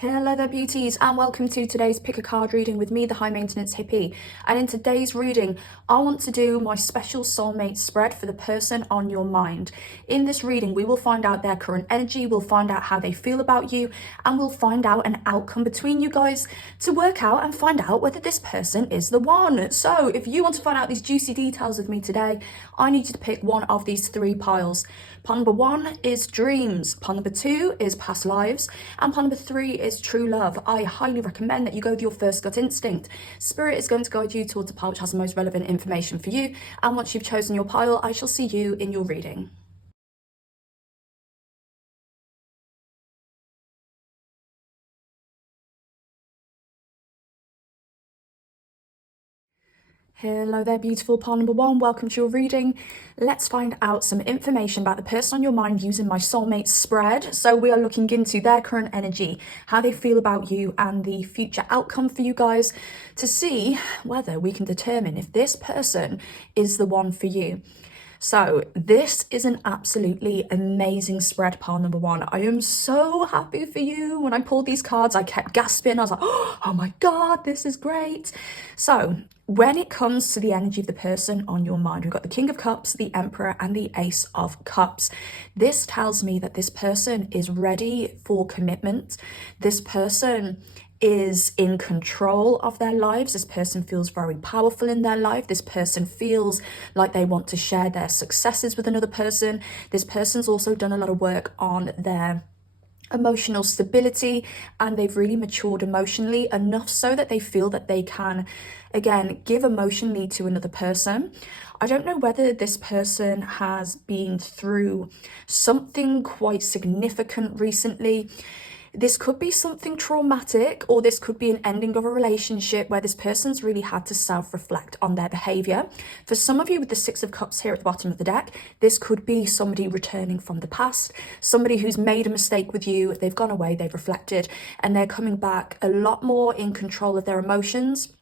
Hello there beauties, and welcome to today's pick a card reading with me, the high maintenance hippie. And in today's reading I want to do my special soulmate spread for the person on your mind. In this reading we will find out their current energy, we'll find out how they feel about you, and we'll find out an outcome between you guys to work out and find out whether this person is the one. So if you want to find out these juicy details with me today, I need you to pick one of these three piles. Pile number 1 is dreams, pile number 2 is past lives, and pile number 3 is true love. I highly recommend that you go with your first gut instinct. Spirit is going to guide you towards the pile which has the most relevant information for you, and once you've chosen your pile, I shall see you in your reading. Hello there beautiful, pile number 1, welcome to your reading. Let's find out some information about the person on your mind using my soulmate spread. So we are looking into their current energy, how they feel about you, and the future outcome for you guys to see whether we can determine if this person is the one for you. So this is an absolutely amazing spread, pile number 1. I am so happy for you. When I pulled these cards, I kept gasping. I was like, oh my God, this is great. So when it comes to the energy of the person on your mind, we've got the King of Cups, the Emperor, and the Ace of Cups. This tells me that this person is ready for commitment. This person is in control of their lives. This person feels very powerful in their life. This person feels like they want to share their successes with another person. This person's also done a lot of work on their emotional stability, and they've really matured emotionally enough so that they feel that they can again give emotionally to another person. I don't know whether this person has been through something quite significant recently. This could be something traumatic, or this could be an ending of a relationship where this person's really had to self-reflect on their behavior. For some of you with the Six of Cups here at the bottom of the deck, this could be somebody returning from the past, somebody who's made a mistake with you, they've gone away, they've reflected, and they're coming back a lot more in control of their emotions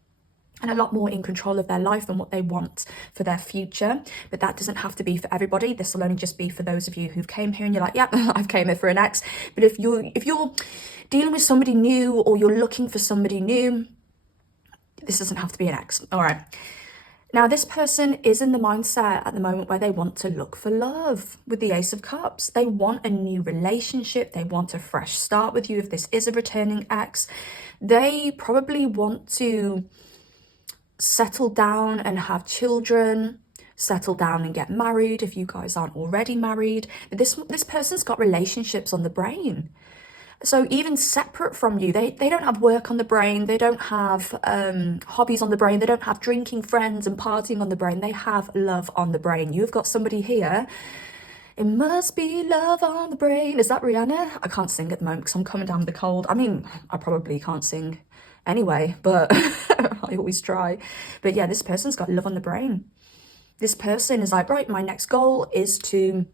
and a lot more in control of their life and what they want for their future. But that doesn't have to be for everybody. This will only just be for those of you who've came here and you're like, yeah, I've came here for an ex. But if you're dealing with somebody new, or you're looking for somebody new, this doesn't have to be an ex. All right. Now, this person is in the mindset at the moment where they want to look for love with the Ace of Cups. They want a new relationship. They want a fresh start with you. If this is a returning ex, they probably want to settle down and have children, settle down and get married if you guys aren't already married. But this person's got relationships on the brain. So even separate from you, they don't have work on the brain, they don't have hobbies on the brain, they don't have drinking friends and partying on the brain, they have love on the brain. You've got somebody here. It must be love on the brain. Is that Rihanna? I can't sing at the moment because I'm coming down with the cold. I mean, I probably can't sing anyway, but I always try. But yeah, this person's got love on the brain. This person is like, right, my next goal is to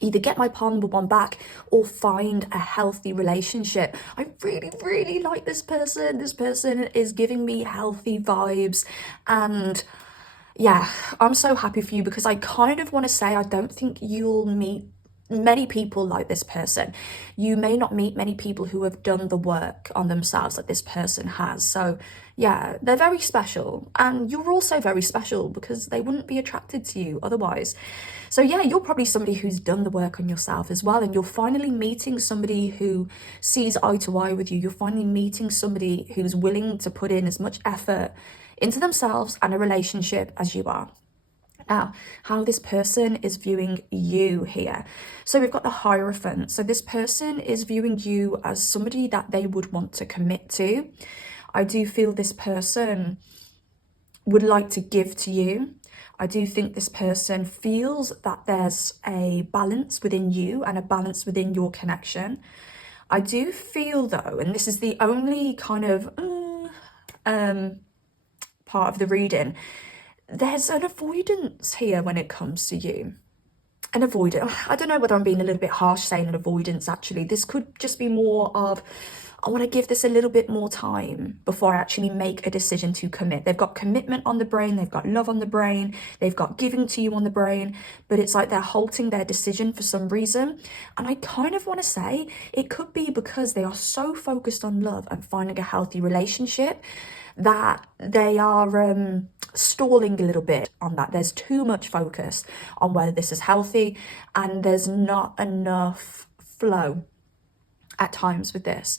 either get my pile number 1 back or find a healthy relationship. I really like this person. This person is giving me healthy vibes, and yeah, I'm so happy for you, because I kind of want to say I don't think you'll meet many people like this person. You may not meet many people who have done the work on themselves like this person has. So yeah, they're very special, and you're also very special because they wouldn't be attracted to you otherwise. So yeah, you're probably somebody who's done the work on yourself as well, and you're finally meeting somebody who sees eye to eye with you. You're finally meeting somebody who's willing to put in as much effort into themselves and a relationship as you are. Now, how this person is viewing you here. So we've got the Hierophant. So this person is viewing you as somebody that they would want to commit to. I do feel this person would like to give to you. I do think this person feels that there's a balance within you and a balance within your connection. I do feel though, and this is the only kind of part of the reading, there's an avoidance here when it comes to you. An avoidance. I don't know whether I'm being a little bit harsh saying an avoidance, actually. This could just be more of, I want to give this a little bit more time before I actually make a decision to commit. They've got commitment on the brain, they've got love on the brain, they've got giving to you on the brain, but it's like they're halting their decision for some reason. And I kind of want to say it could be because they are so focused on love and finding a healthy relationship that they are stalling a little bit on that. There's too much focus on whether this is healthy, and there's not enough flow at times with this.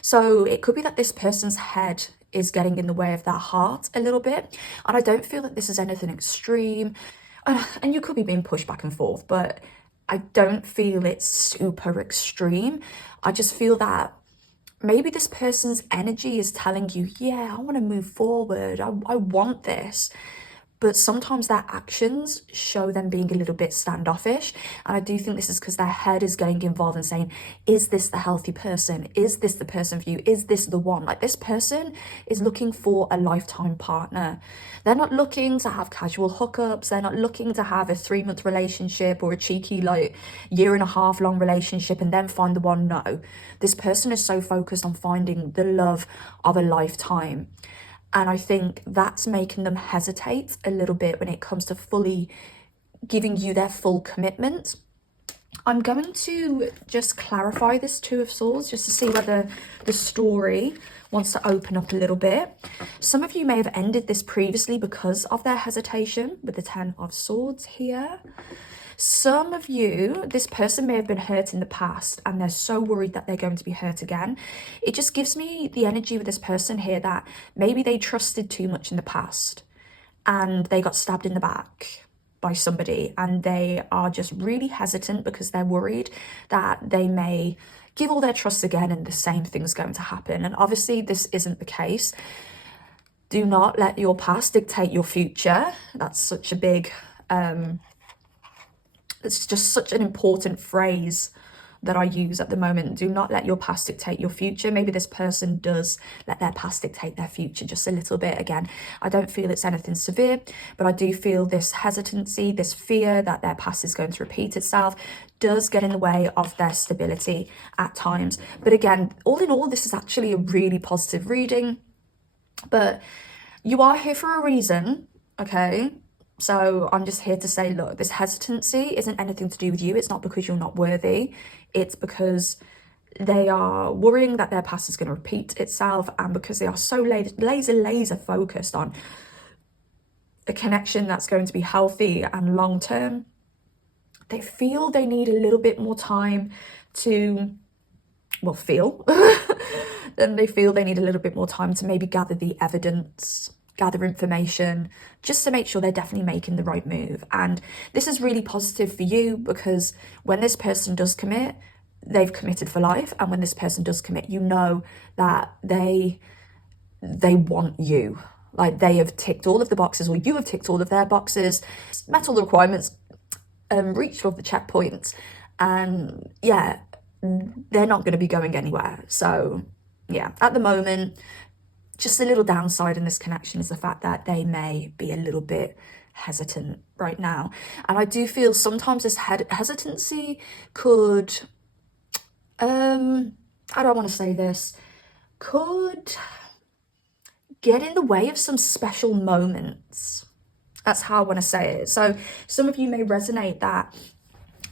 So it could be that this person's head is getting in the way of their heart a little bit. And I don't feel that this is anything extreme. And you could be being pushed back and forth, but I don't feel it's super extreme. I just feel that maybe this person's energy is telling you, yeah, I want to move forward. I want this. But sometimes their actions show them being a little bit standoffish. And I do think this is because their head is getting involved and saying, is this the healthy person? Is this the person for you? Is this the one? Like, this person is looking for a lifetime partner. They're not looking to have casual hookups. They're not looking to have a 3-month relationship or a cheeky, like, 1.5 year long relationship and then find the one. No, this person is so focused on finding the love of a lifetime. And I think that's making them hesitate a little bit when it comes to fully giving you their full commitment. I'm going to just clarify this Two of Swords just to see whether the story wants to open up a little bit. Some of you may have ended this previously because of their hesitation with the Ten of Swords here. Some of you, this person may have been hurt in the past and they're so worried that they're going to be hurt again. It just gives me the energy with this person here that maybe they trusted too much in the past and they got stabbed in the back by somebody, and they are just really hesitant because they're worried that they may give all their trust again and the same thing's going to happen. And obviously this isn't the case. Do not let your past dictate your future. That's such a big it's just such an important phrase that I use at the moment. Do not let your past dictate your future. Maybe this person does let their past dictate their future just a little bit. Again, I don't feel it's anything severe, but I do feel this hesitancy, this fear that their past is going to repeat itself does get in the way of their stability at times. But again, all in all, this is actually a really positive reading, but you are here for a reason, okay? So I'm just here to say, look, this hesitancy isn't anything to do with you. It's not because you're not worthy. It's because they are worrying that their past is going to repeat itself, and because they are so laser focused on a connection that's going to be healthy and long term. They feel they need a little bit more time to, well, then they feel they need a little bit more time to maybe gather the evidence, gather information, just to make sure they're definitely making the right move. And this is really positive for you, because when this person does commit, they've committed for life. And when this person does commit, you know that they want you. Like, they have ticked all of the boxes, or you have ticked all of their boxes, met all the requirements, reached all the checkpoints, and yeah, they're not going to be going anywhere. So yeah, at the moment, just a little downside in this connection is the fact that they may be a little bit hesitant right now. And I do feel sometimes this hesitancy could, I don't want to say this, could get in the way of some special moments. That's how I want to say it. So some of you may resonate that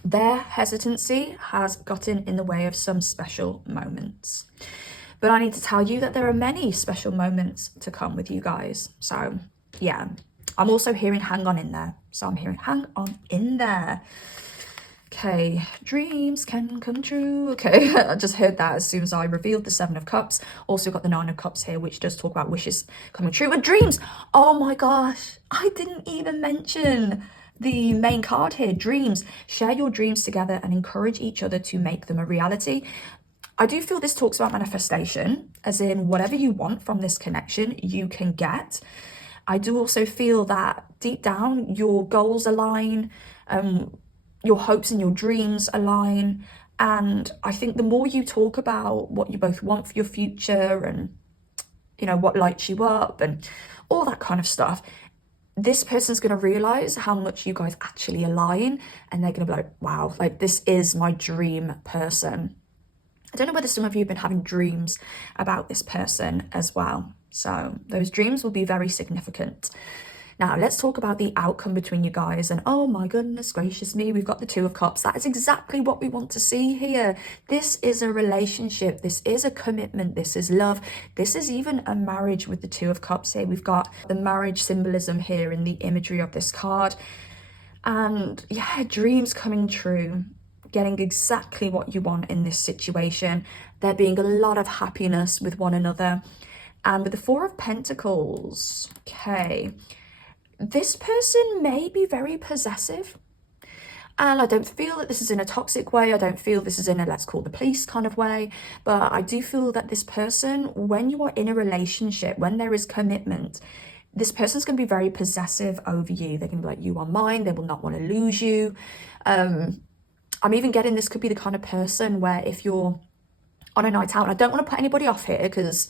their hesitancy has gotten in the way of some special moments. But I need to tell you that there are many special moments to come with you guys. So yeah, I'm also hearing hang on in there. So I'm hearing hang on in there. Okay, dreams can come true. Okay, I just heard that as soon as I revealed the Seven of Cups. Also got the Nine of Cups here, which does talk about wishes coming true. And dreams, oh my gosh, I didn't even mention the main card here. Dreams, share your dreams together and encourage each other to make them a reality. I do feel this talks about manifestation, as in whatever you want from this connection, you can get. I do also feel that deep down, your goals align, your hopes and your dreams align. And I think the more you talk about what you both want for your future and, you know, what lights you up and all that kind of stuff, this person's going to realize how much you guys actually align. And they're going to be like, wow, like, this is my dream person. I don't know whether some of you have been having dreams about this person as well. So those dreams will be very significant. Now, let's talk about the outcome between you guys. And oh my goodness gracious me, we've got the Two of Cups. That is exactly what we want to see here. This is a relationship. This is a commitment. This is love. This is even a marriage with the Two of Cups here. We've got the marriage symbolism here in the imagery of this card. And yeah, dreams coming true. Getting exactly what you want in this situation. There being a lot of happiness with one another. And with the Four of Pentacles, okay, this person may be very possessive. And I don't feel that this is in a toxic way. I don't feel this is in a let's call the police kind of way. But I do feel that this person, when you are in a relationship, when there is commitment, this person's going to be very possessive over you. They're going to be like, you are mine. They will not want to lose you. I'm even getting this could be the kind of person where if you're on a night out, and I don't want to put anybody off here because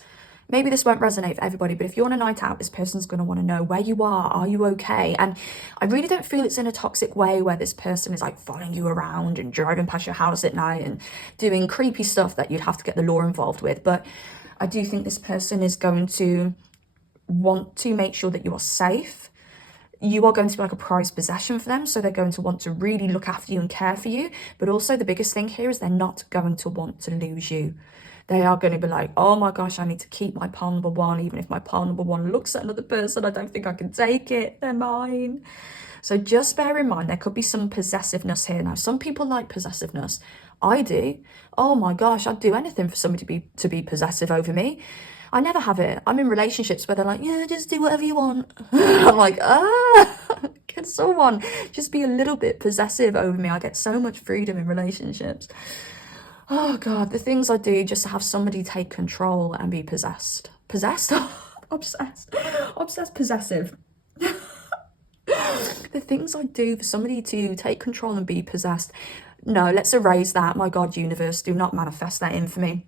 maybe this won't resonate for everybody, but if you're on a night out, this person's going to want to know where you are you okay? And I really don't feel it's in a toxic way where this person is like following you around and driving past your house at night and doing creepy stuff that you'd have to get the law involved with. But I do think this person is going to want to make sure that you are safe. You are going to be like a prized possession for them, so they're going to want to really look after you and care for you. But also the biggest thing here is they're not going to want to lose you. They are going to be like, oh my gosh, I need to keep my pile number one. Even if my pile number one looks at another person, I don't think I can take it. They're mine. So just bear in mind, there could be some possessiveness here. Now, some people like possessiveness. I do. Oh my gosh, I'd do anything for somebody to be possessive over me. I never have it. I'm in relationships where they're like, yeah, just do whatever you want. I'm like, can someone just be a little bit possessive over me? I get so much freedom in relationships. Oh God, the things I do just to have somebody take control and be possessed. Possessed? Obsessed, possessive. The things I do for somebody to take control and be possessed. No, let's erase that. My God, universe, do not manifest that in for me.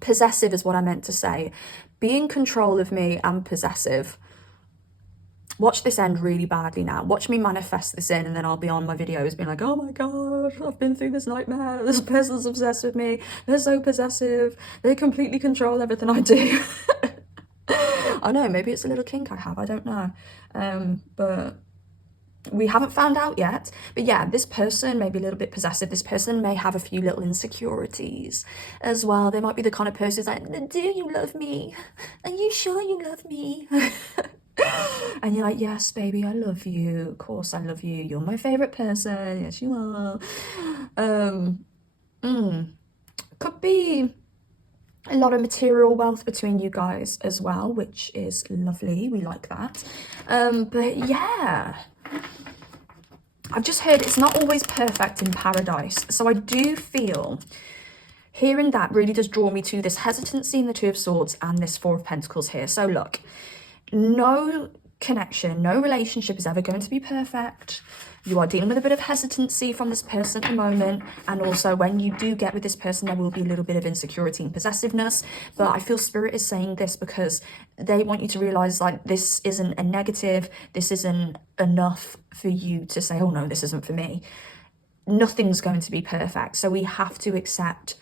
Possessive is what I meant to say. Be in control of me and possessive. Watch this end really badly now. Watch me manifest this in, and then I'll be on my videos being like, oh my gosh, I've been through this nightmare. This person's obsessed with me. They're so possessive. They completely control everything I do. I know, maybe it's a little kink I have. I don't know. But we haven't found out yet. But yeah, this person may be a little bit possessive. This person may have a few little insecurities as well. They might be the kind of person who's like, do you love me? Are you sure you love me? And you're like, yes, baby, I love you. Of course I love you. You're my favorite person. Yes, you are. Could be a lot of material wealth between you guys as well, which is lovely. We like that. But yeah, I've just heard it's not always perfect in paradise. So I do feel hearing that really does draw me to this hesitancy in the Two of Swords and this Four of Pentacles here. So look, no connection, no relationship is ever going to be perfect. You are dealing with a bit of hesitancy from this person at the moment, and also when you do get with this person, there will be a little bit of insecurity and possessiveness. But I feel Spirit is saying this because they want you to realize, like, this isn't a negative. This isn't enough for you to say, oh no, this isn't for me. Nothing's going to be perfect, so we have to accept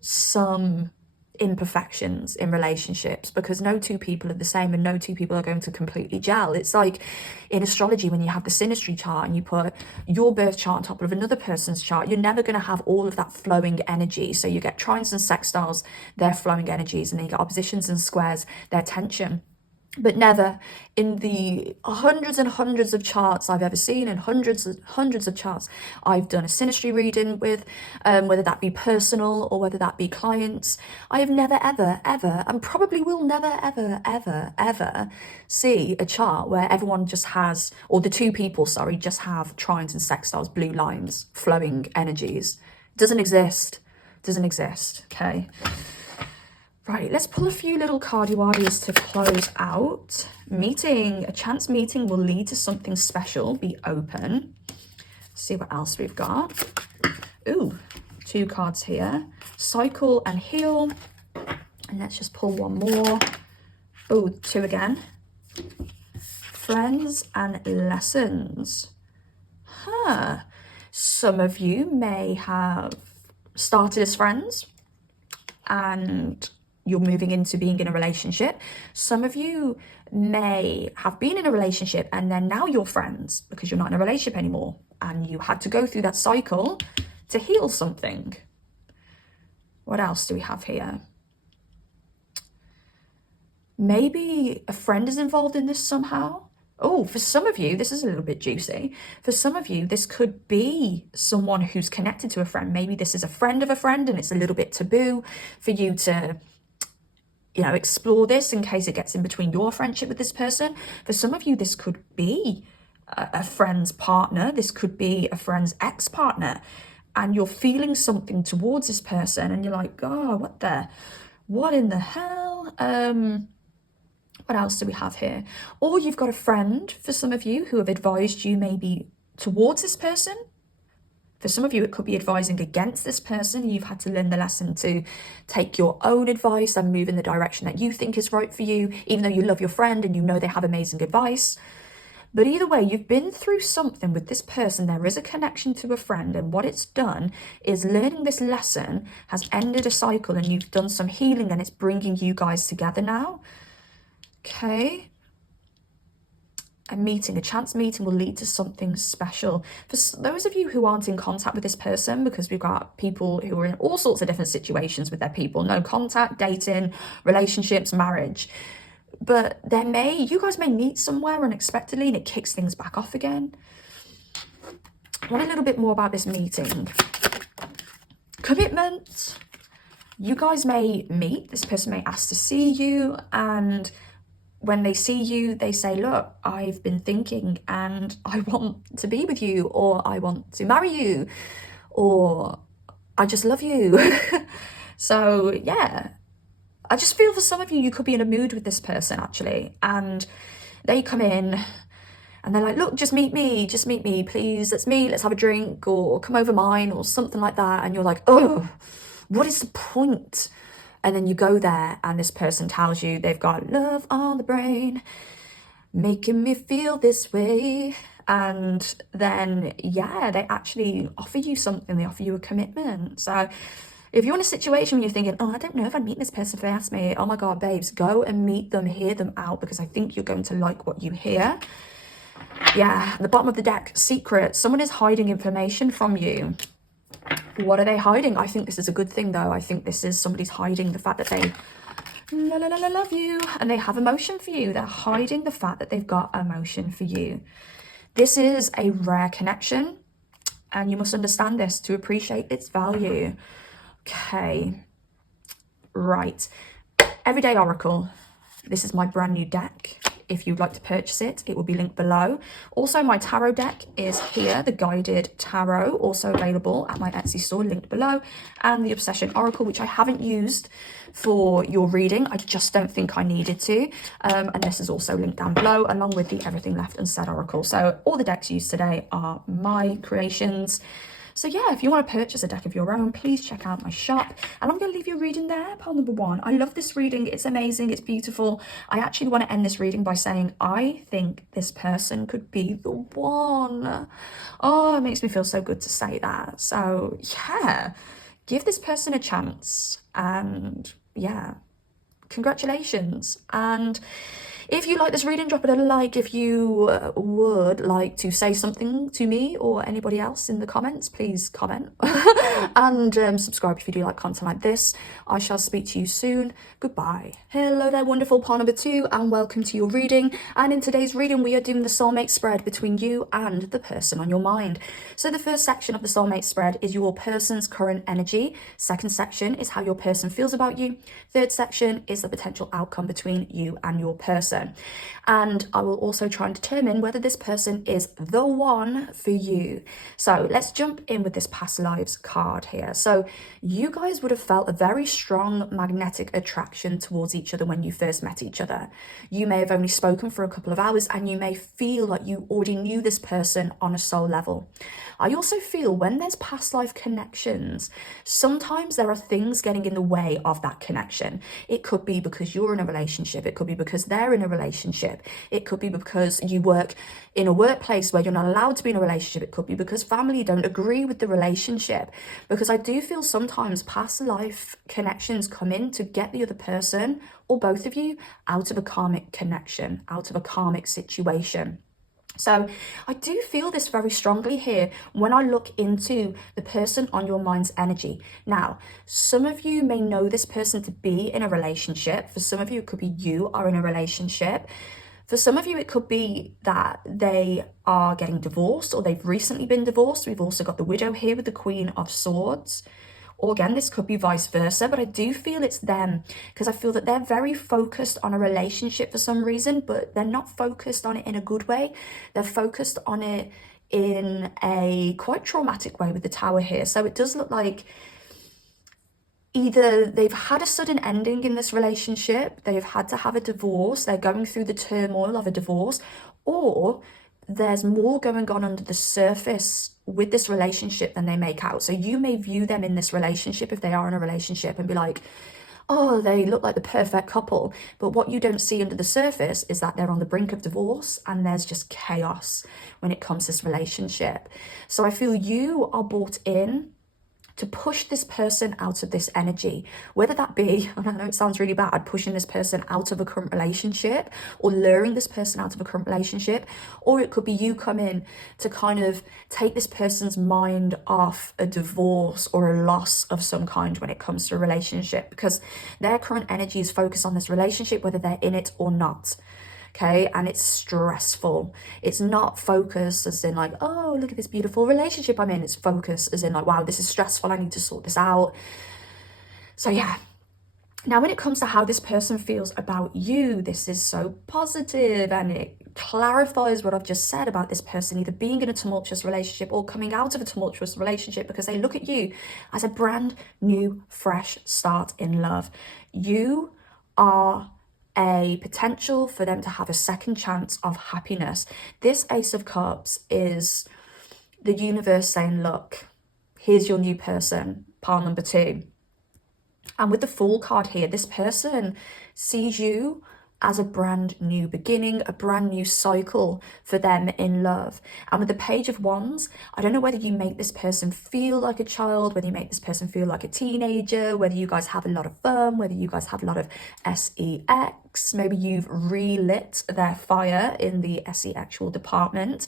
some imperfections in relationships, because no two people are the same and no two people are going to completely gel. It's like in astrology, when you have the synastry chart and you put your birth chart on top of another person's chart, you're never going to have all of that flowing energy. So you get trines and sextiles, they're flowing energies, and then you get oppositions and squares, they're tension. But never in the hundreds and hundreds of charts I've ever seen, and hundreds of charts I've done a synastry reading with, whether that be personal or whether that be clients, I have never, ever, ever, and probably will never, ever, ever, ever see a chart where everyone just has, or the two people, sorry, just have trines and sextiles, blue lines, flowing energies. Doesn't exist. Doesn't exist, okay? Right, let's pull a few little cardi-waddies to close out. Meeting, a chance meeting will lead to something special. Be open. See what else we've got. Ooh, two cards here. Cycle and heal. And let's just pull one more. Oh, two again. Friends and lessons. Some of you may have started as friends. and you're moving into being in a relationship. Some of you may have been in a relationship and then now you're friends because you're not in a relationship anymore, and you had to go through that cycle to heal something. What else do we have here? Maybe a friend is involved in this somehow. Oh, for some of you, this is a little bit juicy. For some of you, this could be someone who's connected to a friend. Maybe this is a friend of a friend and it's a little bit taboo for you to, you know, explore this in case it gets in between your friendship with this person. For some of you, this could be a friend's partner. This could be a friend's ex-partner. And you're feeling something towards this person and you're like, oh, what in the hell? What else do we have here? Or you've got a friend, for some of you, who have advised you maybe towards this person. For some of you, it could be advising against this person. You've had to learn the lesson to take your own advice and move in the direction that you think is right for you, even though you love your friend and you know they have amazing advice. But either way, you've been through something with this person. There is a connection to a friend, and what it's done is learning this lesson has ended a cycle and you've done some healing and it's bringing you guys together now. Okay. A chance meeting will lead to something special. For those of you who aren't in contact with this person, because we've got people who are in all sorts of different situations with their people, no contact, dating, relationships, marriage. But you guys may meet somewhere unexpectedly and it kicks things back off again. I want a little bit more about this meeting. Commitment. You guys may meet, this person may ask to see you, and when they see you, they say, look, I've been thinking and I want to be with you, or I want to marry you, or I just love you. So yeah, I just feel for some of you, you could be in a mood with this person actually, and they come in and they're like, look, just meet me, please, let's meet, let's have a drink, or come over mine, or something like that. And you're like, oh, what is the point? And then you go there and this person tells you they've got love on the brain, making me feel this way. And then, yeah, they actually offer you something. They offer you a commitment. So if you're in a situation where you're thinking, oh, I don't know if I'd meet this person if they asked me, oh my God, babes, go and meet them, hear them out, because I think you're going to like what you hear. Yeah, at the bottom of the deck, secret. Someone is hiding information from you. What are they hiding? I think this is a good thing though. I think this is somebody's hiding the fact that they love you and they have emotion for you. They're hiding the fact that they've got emotion for you. This is a rare connection and you must understand this to appreciate its value. Okay, right. Everyday Oracle. This is my brand new deck. If you'd like to purchase it, it will be linked below. Also, my tarot deck is here, the guided tarot, also available at my Etsy store, linked below, and the Obsession Oracle, which I haven't used for your reading. I just don't think I needed to. And this is also linked down below, along with the Everything Left Unsaid Oracle. So all the decks used today are my creations. So yeah, if you want to purchase a deck of your own, please check out my shop. And I'm going to leave you a reading there, pile number 1. I love this reading. It's amazing. It's beautiful. I actually want to end this reading by saying, I think this person could be the one. Oh, it makes me feel so good to say that. So yeah, give this person a chance. And yeah, congratulations. And if you like this reading, drop it a like. If you would like to say something to me or anybody else in the comments, please comment. And subscribe if you do like content like this. I shall speak to you soon. Goodbye. Hello there, wonderful pile number 2, and welcome to your reading. And in today's reading, we are doing the soulmate spread between you and the person on your mind. So the first section of the soulmate spread is your person's current energy. Second section is how your person feels about you. Third section is the potential outcome between you and your person. And I will also try and determine whether this person is the one for you. So let's jump in with this past lives card here. So you guys would have felt a very strong magnetic attraction towards each other when you first met each other. You may have only spoken for a couple of hours and you may feel like you already knew this person on a soul level. I also feel when there's past life connections, sometimes there are things getting in the way of that connection. It could be because you're in a relationship. It could be because they're in a relationship. It could be because you work in a workplace where you're not allowed to be in a relationship. It could be because family don't agree with the relationship. because I do feel sometimes past life connections come in to get the other person, or both of you, out of a karmic connection, out of a karmic situation. So I do feel this very strongly here when I look into the person on your mind's energy. Now, some of you may know this person to be in a relationship. For some of you, it could be you are in a relationship. For some of you, it could be that they are getting divorced or they've recently been divorced. We've also got the widow here with the Queen of Swords. Or again, this could be vice versa, but I do feel it's them because I feel that they're very focused on a relationship for some reason, but they're not focused on it in a good way. They're focused on it in a quite traumatic way with the Tower here. So it does look like either they've had a sudden ending in this relationship, they've had to have a divorce, they're going through the turmoil of a divorce, or there's more going on under the surface with this relationship than they make out. So you may view them in this relationship, if they are in a relationship, and be like, oh, they look like the perfect couple. But what you don't see under the surface is that they're on the brink of divorce and there's just chaos when it comes to this relationship. So I feel you are brought in to push this person out of this energy, whether that be, I know it sounds really bad, pushing this person out of a current relationship or luring this person out of a current relationship, or it could be you come in to kind of take this person's mind off a divorce or a loss of some kind when it comes to a relationship, because their current energy is focused on this relationship, whether they're in it or not. Okay, and it's stressful. It's not focus as in like, oh, look at this beautiful relationship I'm in. It's focus as in like, wow, this is stressful, I need to sort this out. So yeah, now when it comes to how this person feels about you, this is so positive and it clarifies what I've just said about this person either being in a tumultuous relationship or coming out of a tumultuous relationship, because they look at you as a brand new, fresh start in love. You are a potential for them to have a second chance of happiness. This Ace of Cups is the universe saying, look, here's your new person, pile number 2. And with the Fool card here, this person sees you as a brand new beginning, a brand new cycle for them in love. And with the Page of Wands, I don't know whether you make this person feel like a child, whether you make this person feel like a teenager, whether you guys have a lot of fun, whether you guys have a lot of sex, maybe you've relit their fire in the sexual department.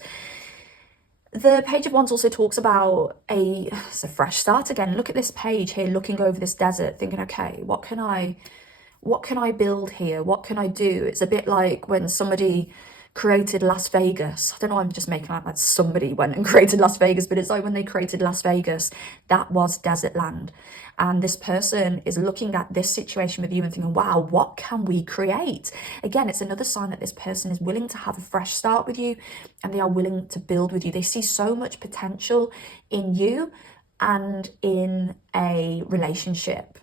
The Page of Wands also talks about it's a fresh start again. Look at this page here, looking over this desert, thinking, okay, what can I build here? What can I do? It's a bit like when somebody created Las Vegas. I don't know, I'm just making out like somebody went and created Las Vegas, but it's like when they created Las Vegas, that was desert land. And this person is looking at this situation with you and thinking, wow, what can we create? Again, it's another sign that this person is willing to have a fresh start with you and they are willing to build with you. They see so much potential in you and in a relationship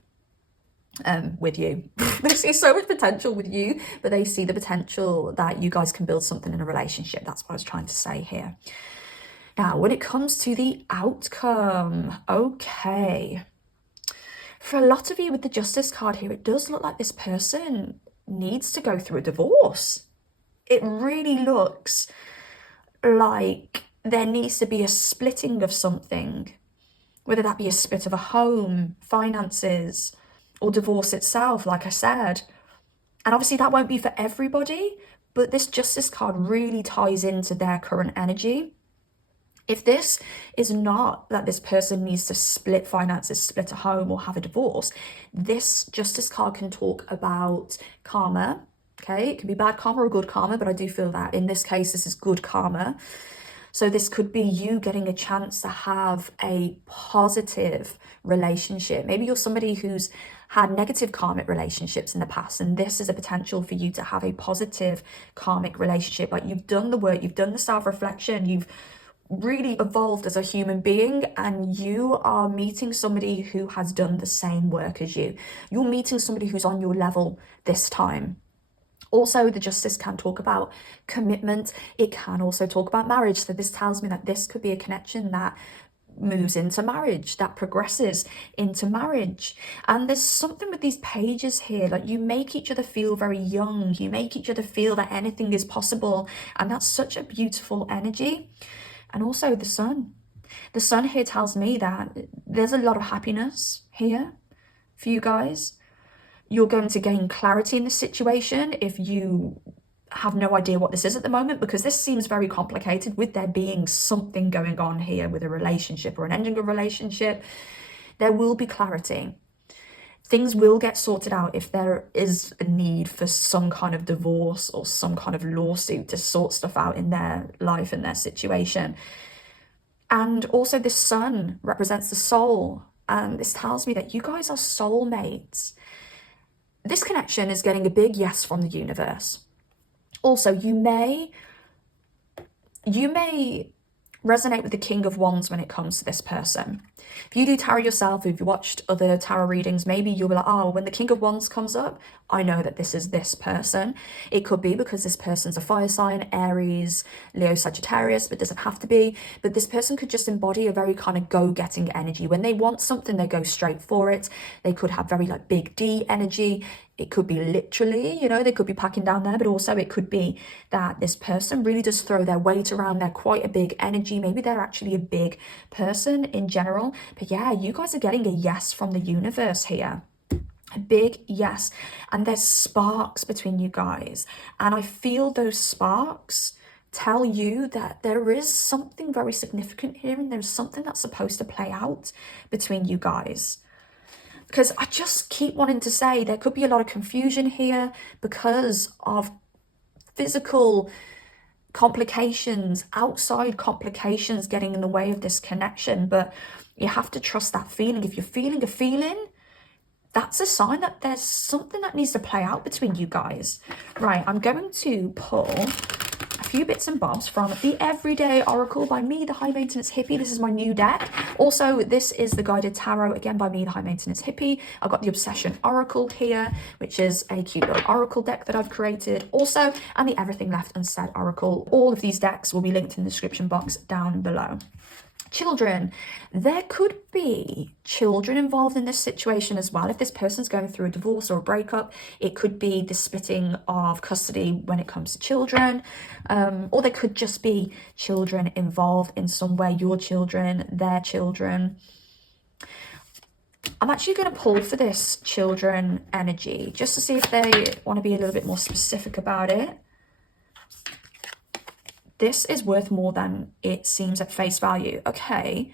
with you. They see so much potential with you, but they see the potential that you guys can build something in a relationship. That's what I was trying to say here. Now, when it comes to the outcome, okay. For a lot of you with the Justice card here, it does look like this person needs to go through a divorce. It really looks like there needs to be a splitting of something, whether that be a split of a home, finances, or divorce itself, like I said. And obviously that won't be for everybody, but this Justice card really ties into their current energy. If this is not that this person needs to split finances, split a home, or have a divorce, this Justice card can talk about karma. Okay, it can be bad karma or good karma, but I do feel that in this case, this is good karma. So this could be you getting a chance to have a positive relationship. Maybe you're somebody who's had negative karmic relationships in the past, and this is a potential for you to have a positive karmic relationship. Like you've done the work, you've done the self-reflection, you've really evolved as a human being, and you are meeting somebody who has done the same work as you. You're meeting somebody who's on your level this time. Also, the Justice can talk about commitment. It can also talk about marriage. So this tells me that this could be a connection that moves into marriage, that progresses into marriage. And there's something with these pages here, like you make each other feel very young. You make each other feel that anything is possible. And that's such a beautiful energy. And also the Sun. The sun here tells me that there's a lot of happiness here for you guys. You're going to gain clarity in this situation if you have no idea what this is at the moment, because this seems very complicated with there being something going on here with a relationship or an ending of a relationship. There will be clarity. Things will get sorted out if there is a need for some kind of divorce or some kind of lawsuit to sort stuff out in their life and their situation. And also this sun represents the soul. And this tells me that you guys are soulmates. This connection is getting a big yes from the universe. Also, you may resonate with the King of Wands when it comes to this person. If you do tarot yourself, if you watched other tarot readings, maybe you'll be like, oh, when the King of Wands comes up, I know that this is this person. It could be because this person's a fire sign, Aries, Leo, Sagittarius, but it doesn't have to be. But this person could just embody a very kind of go-getting energy. When they want something, they go straight for it. They could have very like big D energy. It could be literally, you know, they could be packing down there, but also it could be that this person really does throw their weight around. They're quite a big energy. Maybe they're actually a big person in general. But yeah, you guys are getting a yes from the universe here. A big yes. And there's sparks between you guys. And I feel those sparks tell you that there is something very significant here, and there's something that's supposed to play out between you guys. Because I just keep wanting to say there could be a lot of confusion here because of physical complications, outside complications getting in the way of this connection. But you have to trust that feeling. If you're feeling a feeling, that's a sign that there's something that needs to play out between you guys. Right, I'm going to pull a few bits and bobs from the Everyday Oracle by me, the High Maintenance Hippie. This is my new deck. Also, this is the Guided Tarot, again by me, the High Maintenance Hippie. I've got the Obsession Oracle here, which is a cute little oracle deck that I've created also, and the Everything Left Unsaid Oracle. All of these decks will be linked in the description box down below. Children. There could be children involved in this situation as well. If this person's going through a divorce or a breakup, it could be the splitting of custody when it comes to children, or there could just be children involved in some way, your children, their children. I'm actually going to pull for this children energy just to see if they want to be a little bit more specific about it. This is worth more than it seems at face value. Okay,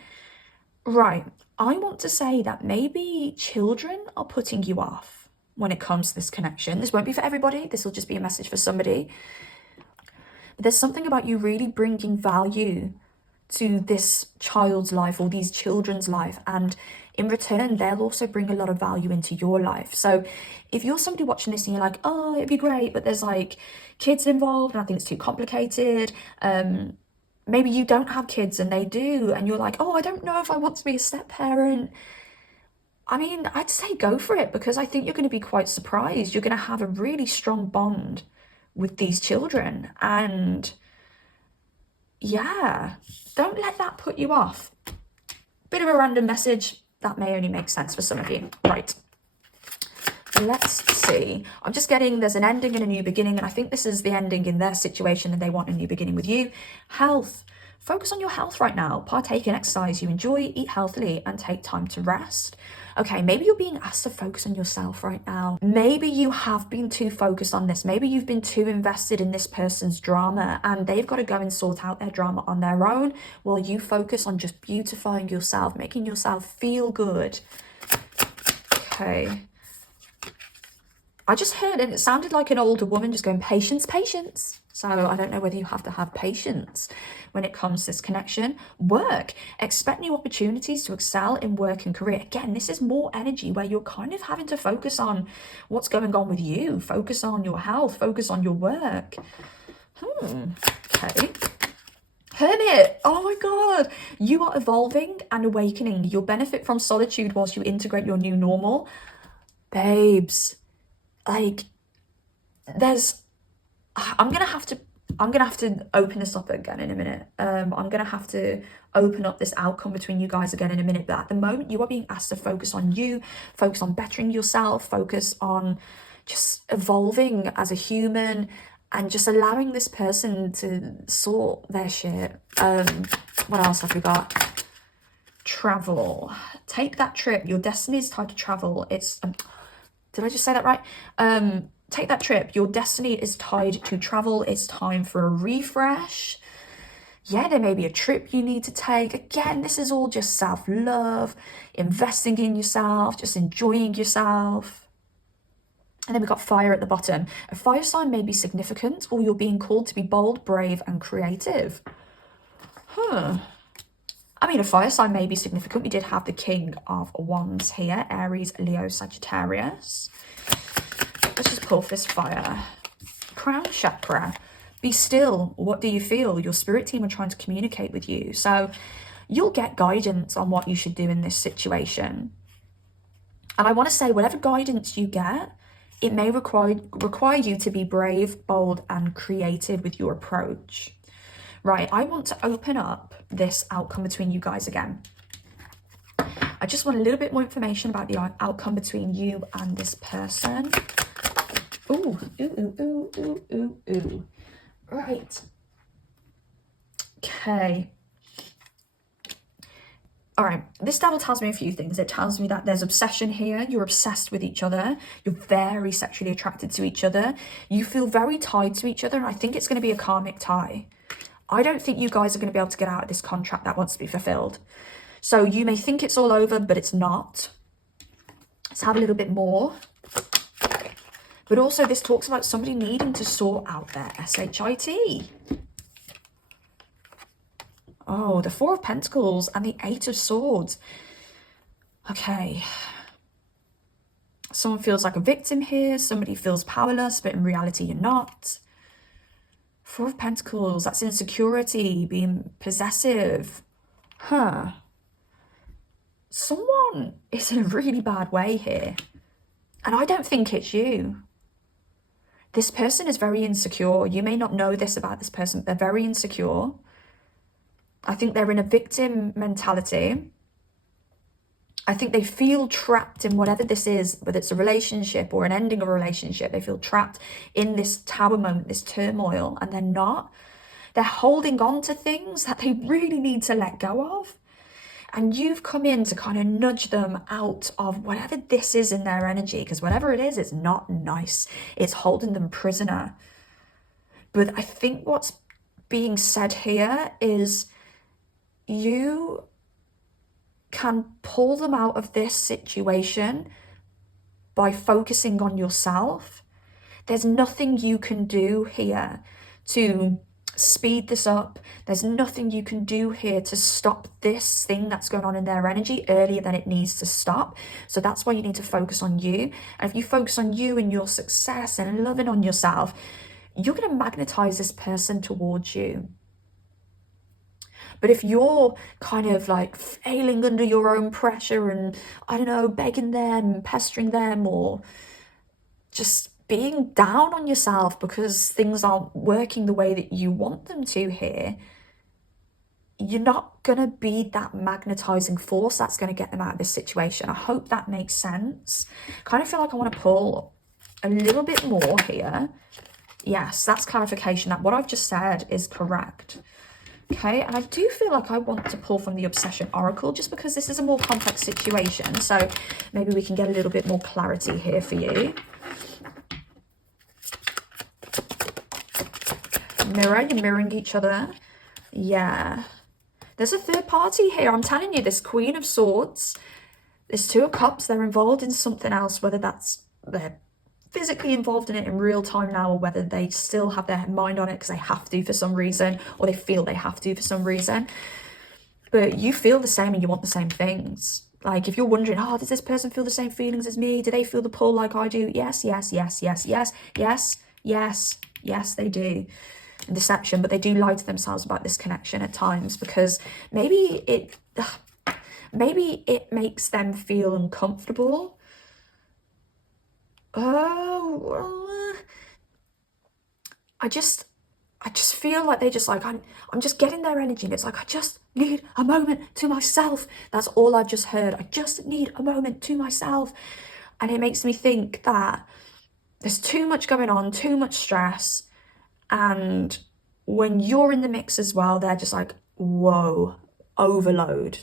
right. I want to say that maybe children are putting you off when it comes to this connection. This won't be for everybody. This will just be a message for somebody. But there's something about you really bringing value to this child's life or these children's life, and in return they'll also bring a lot of value into your life. So if you're somebody watching this and you're like, oh, it'd be great, but there's like kids involved and I think it's too complicated, maybe you don't have kids and they do, and you're like, oh, I don't know if I want to be a step parent. I mean, I'd say go for it, because I think you're going to be quite surprised. You're going to have a really strong bond with these children, and yeah, don't let that put you off. Bit of a random message that may only make sense for some of you. Right, let's see. I'm just getting there's an ending and a new beginning, and I think this is the ending in their situation and they want a new beginning with you. Health. Focus on your health right now. Partake in exercise you enjoy, eat healthily, and take time to rest. Okay, maybe you're being asked to focus on yourself right now. Maybe you have been too focused on this. Maybe you've been too invested in this person's drama and they've got to go and sort out their drama on their own while you focus on just beautifying yourself, making yourself feel good. Okay. I just heard, and it sounded like an older woman just going, patience, patience. So I don't know whether you have to have patience when it comes to this connection. Work. Expect new opportunities to excel in work and career. Again, this is more energy where you're kind of having to focus on what's going on with you. Focus on your health. Focus on your work. Okay. Hermit. Oh my God. You are evolving and awakening. You'll benefit from solitude whilst you integrate your new normal. Babes. Like, I'm gonna have to open this up again in a minute. I'm gonna have to open up this outcome between you guys again in a minute. But at the moment, you are being asked to focus on you, focus on bettering yourself, focus on just evolving as a human, and just allowing this person to sort their shit. What else have we got? travel. Take that trip. Your destiny is tied to travel. It's did I just say that right? Take that trip. Your destiny is tied to travel. It's time for a refresh. Yeah, there may be a trip you need to take. Again, this is all just self-love, investing in yourself, just enjoying yourself. And then we've got fire at the bottom. A fire sign may be significant, or you're being called to be bold, brave, and creative. I mean, a fire sign may be significant. We did have the King of Wands here, Aries, Leo, Sagittarius. Let's just pull for this fire. Crown chakra. Be still. What do you feel? Your spirit team are trying to communicate with you. So you'll get guidance on what you should do in this situation. And I want to say, whatever guidance you get, it may require you to be brave, bold, and creative with your approach. Right, I want to open up this outcome between you guys again. I just want a little bit more information about the outcome between you and this person. Ooh, ooh, ooh, ooh, ooh, ooh. Right. Okay. All right, this devil tells me a few things. It tells me that there's obsession here. You're obsessed with each other. You're very sexually attracted to each other. You feel very tied to each other, and I think it's going to be a karmic tie. I don't think you guys are going to be able to get out of this contract that wants to be fulfilled. So you may think it's all over, but it's not. Let's have a little bit more. But also this talks about somebody needing to sort out their SHIT. Oh, the Four of Pentacles and the Eight of Swords. Okay. Someone feels like a victim here. Somebody feels powerless, but in reality you're not. Four of Pentacles, that's insecurity, being possessive. Someone is in a really bad way here. And I don't think it's you. This person is very insecure. You may not know this about this person, but they're very insecure. I think they're in a victim mentality. I think they feel trapped in whatever this is, whether it's a relationship or an ending of a relationship. They feel trapped in this tower moment, this turmoil, and they're not. They're holding on to things that they really need to let go of. And you've come in to kind of nudge them out of whatever this is in their energy, because whatever it is, it's not nice. It's holding them prisoner. But I think what's being said here is you can pull them out of this situation by focusing on yourself. There's nothing you can do here to speed this up. There's nothing you can do here to stop this thing that's going on in their energy earlier than it needs to stop. So that's why you need to focus on you. And if you focus on you and your success and loving on yourself, you're going to magnetize this person towards you. But if you're kind of like failing under your own pressure and, I don't know, begging them, pestering them, or just being down on yourself because things aren't working the way that you want them to here, you're not going to be that magnetizing force that's going to get them out of this situation. I hope that makes sense. Kind of feel like I want to pull a little bit more here. Yes, that's clarification that what I've just said is correct. Okay, and I do feel like I want to pull from the Obsession Oracle just because this is a more complex situation. So maybe we can get a little bit more clarity here for you. Mirror, you're mirroring each other. Yeah. There's a third party here. I'm telling you, this Queen of Swords, this Two of Cups, they're involved in something else, whether that's they're physically involved in it in real time now, or whether they still have their mind on it because they have to for some reason, or they feel they have to for some reason. But you feel the same and you want the same things. Like if you're wondering, oh, does this person feel the same feelings as me? Do they feel the pull like I do? Yes, yes, yes, yes, yes, yes, yes, yes, they do. In deception, but they do lie to themselves about this connection at times because maybe it makes them feel uncomfortable. Oh, I just feel like they just like, I'm just getting their energy, and it's like, I just need a moment to myself. That's all I've just heard. I just need a moment to myself. And it makes me think that there's too much going on, too much stress. And when you're in the mix as well, they're just like, whoa, overload.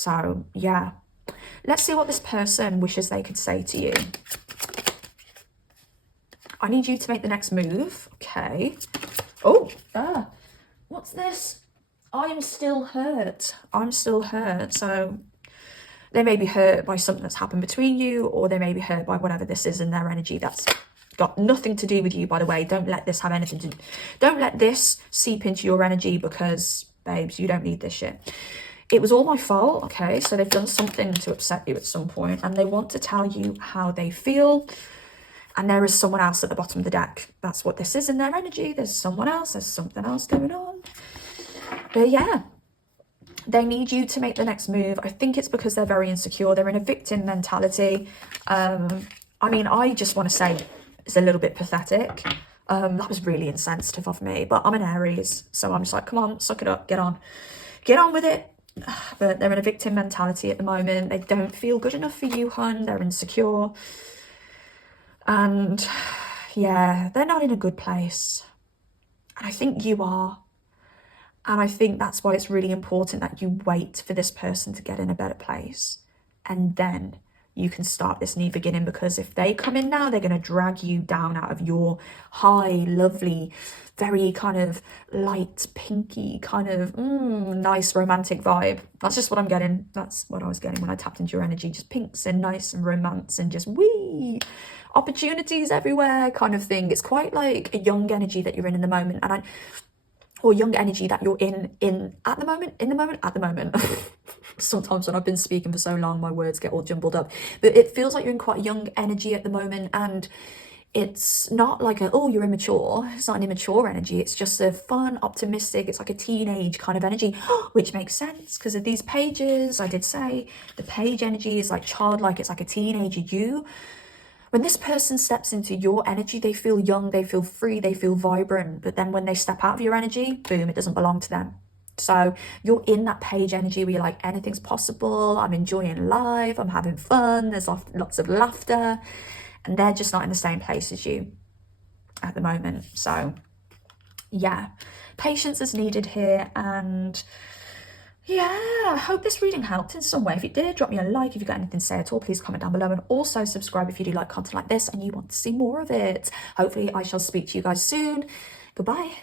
So yeah, let's see what this person wishes they could say to you. I need you to make the next move. Okay. Oh, what's this? I'm still hurt. I'm still hurt. So they may be hurt by something that's happened between you, or they may be hurt by whatever this is in their energy that's got nothing to do with you, by the way. Don't let this have anything to... Don't let this seep into your energy, because, babes, you don't need this shit. It was all my fault, okay? So they've done something to upset you at some point, and they want to tell you how they feel. And there is someone else at the bottom of the deck. That's what this is in their energy. There's someone else. There's something else going on. But yeah, they need you to make the next move. I think it's because they're very insecure. They're in a victim mentality. I mean, I just want to say it's a little bit pathetic. That was really insensitive of me. But I'm an Aries, so I'm just like, come on, suck it up, get on. Get on with it. But they're in a victim mentality at the moment. They don't feel good enough for you, hun. They're insecure. And yeah, they're not in a good place. And I think you are. And I think that's why it's really important that you wait for this person to get in a better place. And then you can start this new beginning, because if they come in now, they're going to drag you down out of your high, lovely, very kind of light, pinky, kind of nice romantic vibe. That's just what I'm getting. That's what I was getting when I tapped into your energy. Just pinks and nice and romance and just wee opportunities everywhere kind of thing. It's quite like a young energy that you're in the moment. And or young energy that you're in at the moment. Sometimes when I've been speaking for so long, my words get all jumbled up. But it feels like you're in quite a young energy at the moment, and it's not like you're immature. It's not an immature energy. It's just a fun, optimistic, it's like a teenage kind of energy, which makes sense because of these pages. I did say the page energy is like childlike. It's like a teenager you. When this person steps into your energy, they feel young, they feel free, they feel vibrant. But then when they step out of your energy, boom, it doesn't belong to them. So you're in that page energy where you're like, anything's possible, I'm enjoying life, I'm having fun, there's lots of laughter. And they're just not in the same place as you at the moment. So yeah, patience is needed here. And yeah, I hope this reading helped in some way. If it did, drop me a like. If you've got anything to say at all, please comment down below. And also subscribe if you do like content like this and you want to see more of it. Hopefully I shall speak to you guys soon. Goodbye.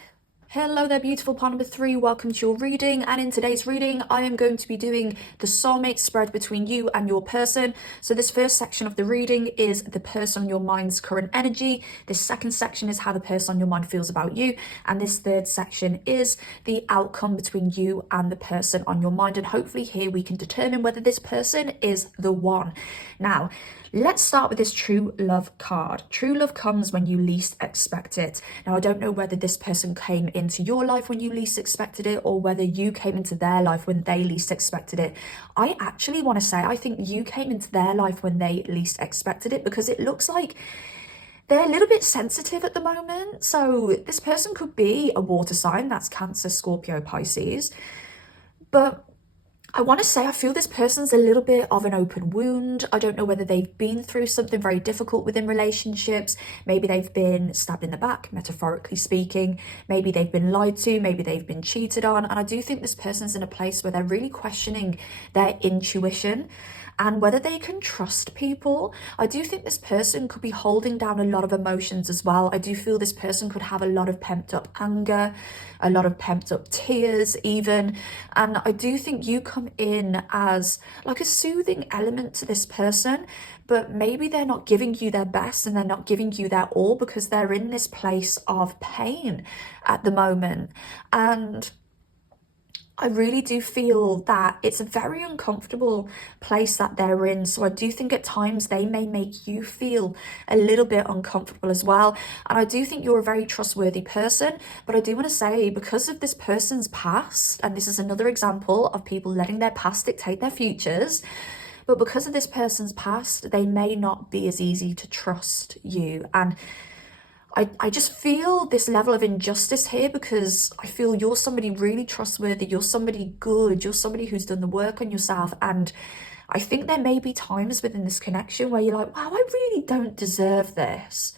Hello there, beautiful part number 3. Welcome to your reading. And in today's reading, I am going to be doing the soulmate spread between you and your person. So this first section of the reading is the person on your mind's current energy. This second section is how the person on your mind feels about you. And this third section is the outcome between you and the person on your mind. And hopefully here we can determine whether this person is the one. Now, let's start with this true love card. True love comes when you least expect it. Now, I don't know whether this person came into your life when you least expected it, or whether you came into their life when they least expected it. I actually want to say I think you came into their life when they least expected it, because it looks like they're a little bit sensitive at the moment. So this person could be a water sign. That's Cancer, Scorpio, Pisces. But I want to say I feel this person's a little bit of an open wound. I don't know whether they've been through something very difficult within relationships. Maybe they've been stabbed in the back, metaphorically speaking. Maybe they've been lied to. Maybe they've been cheated on. And I do think this person's in a place where they're really questioning their intuition and whether they can trust people. I do think this person could be holding down a lot of emotions as well. I do feel this person could have a lot of pent up anger, a lot of pent up tears even. And I do think you come in as like a soothing element to this person, but maybe they're not giving you their best and they're not giving you their all because they're in this place of pain at the moment. And I really do feel that it's a very uncomfortable place that they're in. So I do think at times they may make you feel a little bit uncomfortable as well. And I do think you're a very trustworthy person. But I do want to say, because of this person's past, and this is another example of people letting their past dictate their futures, but because of this person's past, they may not be as easy to trust you. And I just feel this level of injustice here, because I feel you're somebody really trustworthy, you're somebody good, you're somebody who's done the work on yourself. And I think there may be times within this connection where you're like, wow, I really don't deserve this.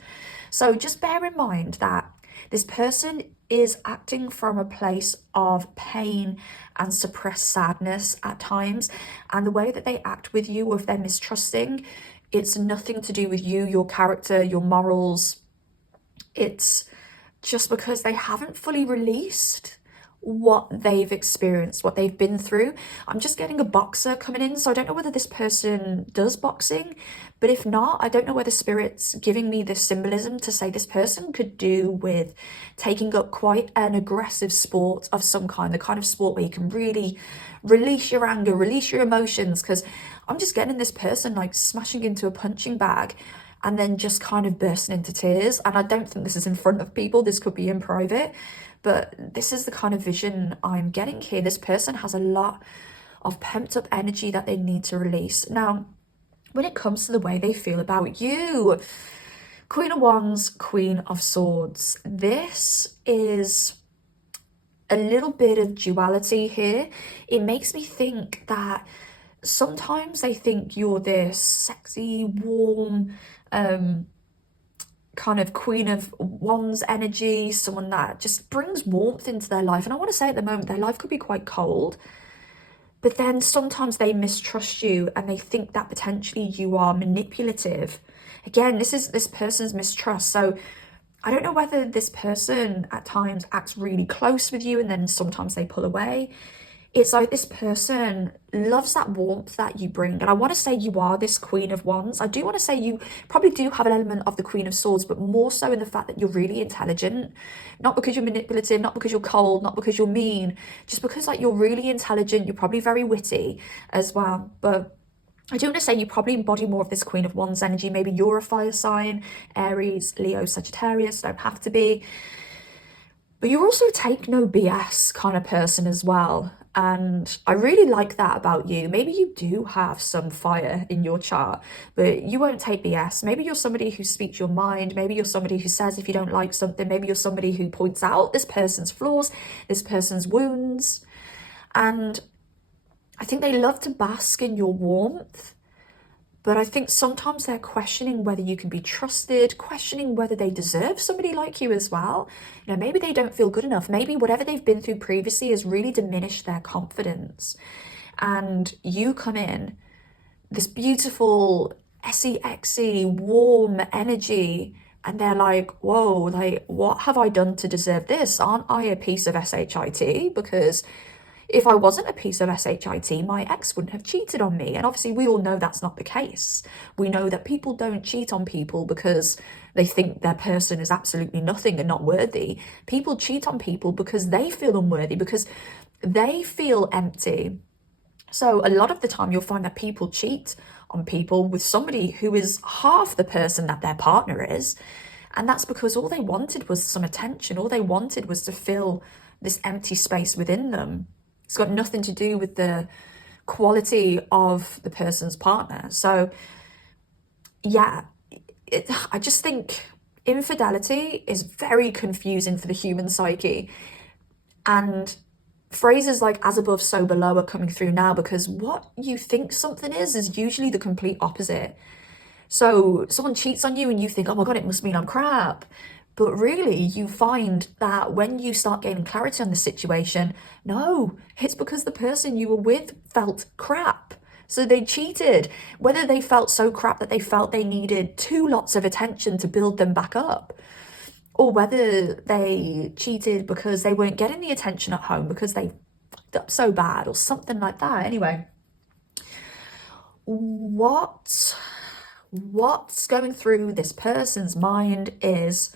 So just bear in mind that This person is acting from a place of pain and suppressed sadness at times, and the way that they act with you, or if they're mistrusting, it's nothing to do with you, your character, your morals. It's just because they haven't fully released what they've experienced, what they've been through. I'm just getting a boxer coming in, so I don't know whether this person does boxing, but if not, I don't know whether Spirit's giving me this symbolism to say this person could do with taking up quite an aggressive sport of some kind, the kind of sport where you can really release your anger, release your emotions, because I'm just getting this person like smashing into a punching bag and then just kind of bursting into tears. And I don't think this is in front of people, this could be in private, but this is the kind of vision I'm getting here. This person has a lot of pent up energy that they need to release. Now, when it comes to the way they feel about you, Queen of Wands, Queen of Swords, this is a little bit of duality here. It makes me think that sometimes they think you're this sexy, warm, kind of Queen of Wands energy, someone that just brings warmth into their life. And I want to say at the moment, their life could be quite cold. But then sometimes they mistrust you and they think that potentially you are manipulative. Again, this is this person's mistrust. So I don't know whether this person at times acts really close with you and then sometimes they pull away. It's like this person loves that warmth that you bring. And I want to say you are this Queen of Wands. I do want to say you probably do have an element of the Queen of Swords, but more so in the fact that you're really intelligent. Not because you're manipulative, not because you're cold, not because you're mean, just because like you're really intelligent. You're probably very witty as well. But I do want to say you probably embody more of this Queen of Wands energy. Maybe you're a fire sign, Aries, Leo, Sagittarius, don't have to be. But you're also a take no BS kind of person as well. And I really like that about you. Maybe you do have some fire in your chart, but you won't take BS. Maybe you're somebody who speaks your mind. Maybe you're somebody who says if you don't like something. Maybe you're somebody who points out this person's flaws, this person's wounds. And I think they love to bask in your warmth. But I think sometimes they're questioning whether you can be trusted, questioning whether they deserve somebody like you as well. You know, maybe they don't feel good enough. Maybe whatever they've been through previously has really diminished their confidence. And you come in, this beautiful, SE, warm energy, and they're like, whoa, like, what have I done to deserve this? Aren't I a piece of SHIT? Because if I wasn't a piece of SHIT, my ex wouldn't have cheated on me. And obviously we all know that's not the case. We know that people don't cheat on people because they think their person is absolutely nothing and not worthy. People cheat on people because they feel unworthy, because they feel empty. So a lot of the time you'll find that people cheat on people with somebody who is half the person that their partner is. And that's because all they wanted was some attention. All they wanted was to fill this empty space within them. It's got nothing to do with the quality of the person's partner. So yeah, I just think infidelity is very confusing for the human psyche. And phrases like as above, so below are coming through now, because what you think something is usually the complete opposite. So someone cheats on you and you think, oh my God, it must mean I'm crap. But really, you find that when you start gaining clarity on the situation, no, it's because the person you were with felt crap. So they cheated. Whether they felt so crap that they felt they needed two lots of attention to build them back up, or whether they cheated because they weren't getting the attention at home because they fucked up so bad or something like that. Anyway, what's going through this person's mind is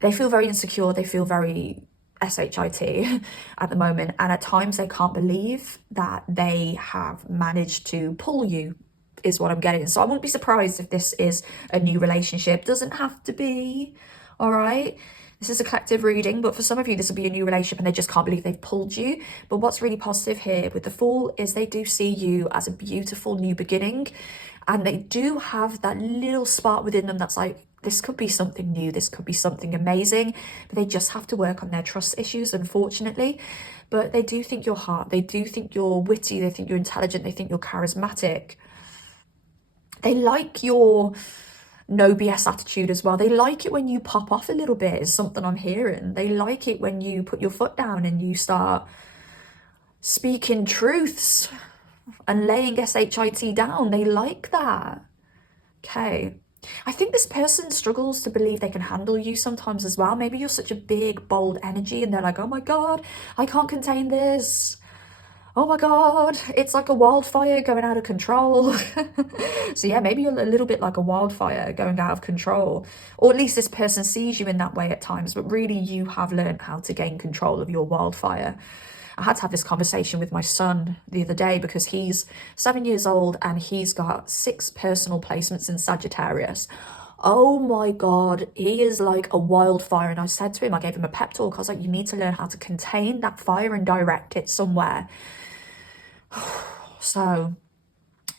they feel very insecure, they feel very SHIT at the moment, and at times they can't believe that they have managed to pull you, is what I'm getting. So I wouldn't be surprised if this is a new relationship. Doesn't have to be, all right? This is a collective reading, but for some of you, this will be a new relationship and they just can't believe they've pulled you. But what's really positive here with the Fool is they do see you as a beautiful new beginning, and they do have that little spark within them that's like, this could be something new, this could be something amazing, but they just have to work on their trust issues, unfortunately. But they do think you're hot, they do think you're witty, they think you're intelligent, they think you're charismatic. They like your no BS attitude as well. They like it when you pop off a little bit, is something I'm hearing. They like it when you put your foot down and you start speaking truths and laying SHIT down. They like that. Okay. I think this person struggles to believe they can handle you sometimes as well. Maybe you're such a big, bold energy and they're like, oh my God, I can't contain this. Oh my God, it's like a wildfire going out of control. So yeah, maybe you're a little bit like a wildfire going out of control. Or at least this person sees you in that way at times, but really you have learned how to gain control of your wildfire. I had to have this conversation with my son the other day because he's 7 years old and he's got 6 personal placements in Sagittarius. Oh my God, he is like a wildfire. And I said to him, I gave him a pep talk. I was like, you need to learn how to contain that fire and direct it somewhere. So